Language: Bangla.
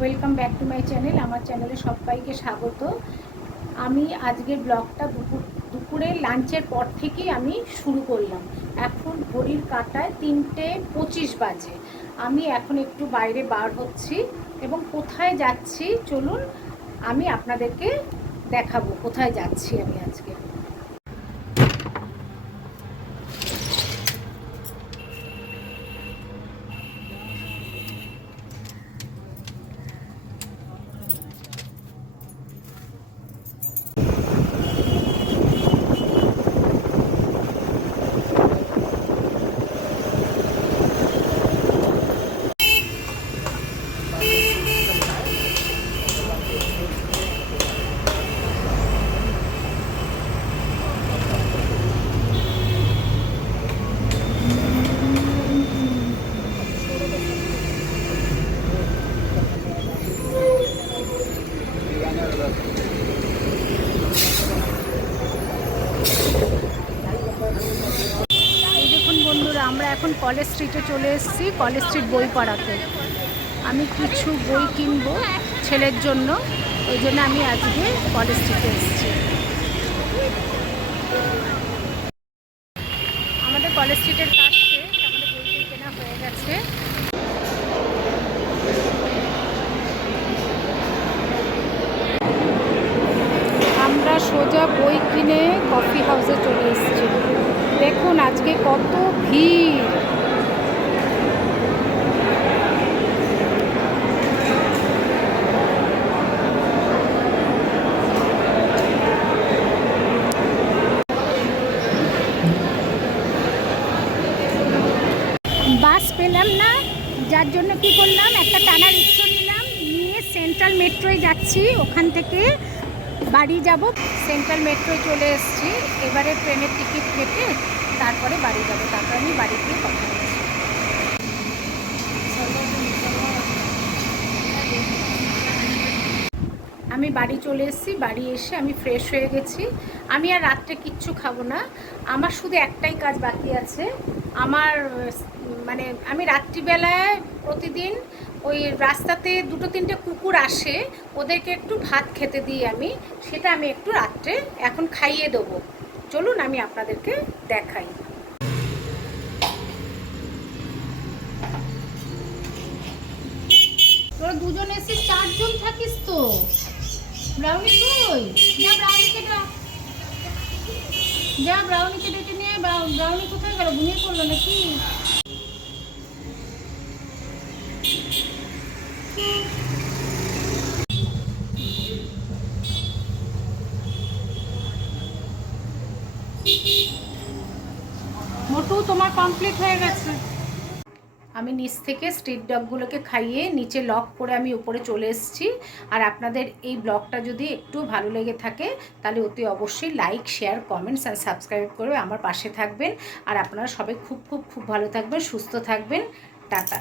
Welcome back to my channel, আমার চ্যানেলে সবাইকে স্বাগত। আমি আজকের ব্লগটা দুপুর দুপুরে লাঞ্চের পর থেকেই আমি শুরু করলাম। এখন ঘড়ির কাঁটায় তিনটে পঁচিশ বাজে। আমি এখন একটু বাইরে বার হচ্ছি এবং কোথায় যাচ্ছি, চলুন আমি আপনাদেরকে দেখাবো কোথায় যাচ্ছি আমি আজকে এই দেখুন বন্ধুরা আমরা এখন কলেজ স্ট্রিটে চলে এসেছি, কলেজ স্ট্রিট বই পড়াতে। আমি কিছু বই কিনবো ছেলের জন্য, ওই জন্য আমি আজকে কলেজ স্ট্রিটে এসেছি। আমাদের কলেজ স্ট্রিটের বই কেনা হয়ে গেছে। আমরা সোজা বই কিনে কফি হাউসে চলে এসেছি। আজকে কত ভিড়। বাস পেলাম না, যার জন্য কি করলাম, একটা টানা রিক্সা নিলাম, নিয়ে সেন্ট্রাল মেট্রোয় যাচ্ছি। ওখান থেকে বাড়ি যাব। সেন্ট্রাল মেট্রোয় চলে এসেছি। এবারে ট্রেনের টিকিট কেটে তারপরে বাড়ি যাব, তারপর আমি বাড়ি গিয়ে কথা বলছি আমি বাড়ি চলে এসেছি, বাড়ি এসে আমি ফ্রেশ হয়ে গেছি। আমি আর রাত্রে কিচ্ছু খাব না। আমার শুধু একটাই কাজ বাকি আছে। আমার মানে আমি রাত্রিবেলায় প্রতিদিন ওই রাস্তাতে দুটো তিনটে কুকুর আসে, ওদেরকে একটু ভাত খেতে দিই আমি, সেটা আমি একটু রাত্রে এখন খাইয়ে দেবো। চলুন আমি আপনাদেরকে দেখাই। তোরা দুজন এসে চারজন থাকিস তো। ব্রাউনি কই? যা ব্রাউনিকে ডাক যা ব্রাউনিকে ডেকে নিয়ে ব্রাউ- ব্রাউনি কোথায় গেল? ঘুমিয়ে পড়ল নাকি? মোটু, তোমার কমপ্লিট হয়ে গেছে। আমি নিচ থেকে স্ট্রিট ডগগুলোকে খাইয়ে নিচে লক করে আমি উপরে চলে এসেছি। আর আপনাদের এই ব্লগটা যদি একটু ভালো লেগে থাকে, তাহলে অতি অবশ্যই like share comments and subscribe করে আমার পাশে থাকবেন। আর আপনারা সবাই খুব খুব খুব ভালো থাকবেন, সুস্থ থাকবেন। টাটা।